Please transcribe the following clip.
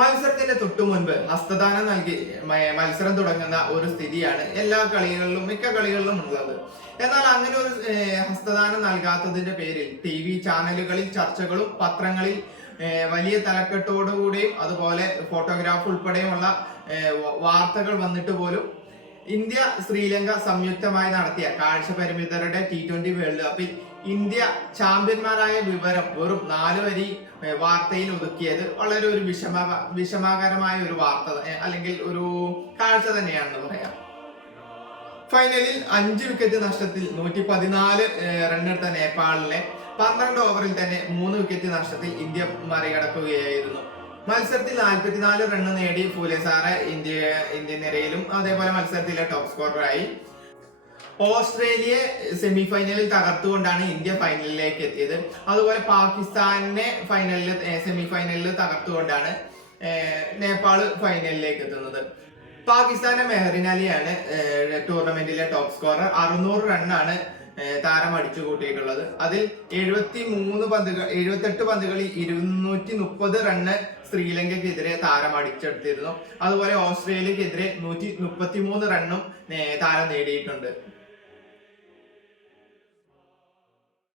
മത്സരത്തിന്റെ തൊട്ടു മുൻപ് ഹസ്തദാനം നൽകി മത്സരം തുടങ്ങുന്ന ഒരു സ്ഥിതിയാണ് എല്ലാ കളികളിലും മിക്ക കളികളിലും ഉള്ളത്. എന്നാൽ അങ്ങനെ ഒരു ഹസ്തദാനം നൽകാത്തതിന്റെ പേരിൽ TV ചാനലുകളിൽ ചർച്ചകളും പത്രങ്ങളിൽ വലിയ തലക്കെട്ടോടുകൂടിയും അതുപോലെ ഫോട്ടോഗ്രാഫ് ഉൾപ്പെടെയുമുള്ള വാർത്തകൾ വന്നിട്ട് പോലും ഇന്ത്യ ശ്രീലങ്ക സംയുക്തമായി നടത്തിയ കാഴ്ച പരിമിതരുടെ T20 വേൾഡ് കപ്പിൽ ഇന്ത്യ ചാമ്പ്യന്മാരായ വിവരം വെറും 4 വരി വാർത്തയിൽ ഒതുക്കിയത് വളരെ ഒരു വിഷമകരമായ ഒരു വാർത്ത അല്ലെങ്കിൽ ഒരു കാഴ്ച തന്നെയാണെന്ന് പറയാം. ഫൈനലിൽ 5 വിക്കറ്റ് നഷ്ടത്തിൽ 114 റണ്ണെടുത്ത നേപ്പാളിനെ 12 ഓവറിൽ തന്നെ 3 വിക്കറ്റ് നഷ്ടത്തിൽ ഇന്ത്യ മറികടക്കുകയായിരുന്നു. മത്സരത്തിൽ 44 റണ്ണ് നേടി ഫുലെസാറെ ഇന്ത്യൻ നിരയിലും അതേപോലെ മത്സരത്തിലെ ടോപ്പ് സ്കോററായി. ഓസ്ട്രേലിയയെ സെമി ഫൈനലിൽ തകർത്തുകൊണ്ടാണ് ഇന്ത്യ ഫൈനലിലേക്ക് എത്തിയത്. അതുപോലെ പാകിസ്ഥാനെ സെമി ഫൈനലിൽ തകർത്തുകൊണ്ടാണ് നേപ്പാള് ഫൈനലിലേക്ക് എത്തുന്നത്. പാകിസ്ഥാന്റെ മെഹറിൻ അലിയാണ് ടൂർണമെന്റിലെ ടോപ്പ് സ്കോറർ. 600 റണ്ണാണ് താരം അടിച്ചു കൂട്ടിയിട്ടുള്ളത്. അതിൽ 78 പന്തുകളിൽ 230 റണ്ണ് ശ്രീലങ്കയ്ക്കെതിരെ താരം അടിച്ചെടുത്തിരുന്നു. അതുപോലെ ഓസ്ട്രേലിയക്കെതിരെ 133 റണ്ണും താരം നേടിയിട്ടുണ്ട്.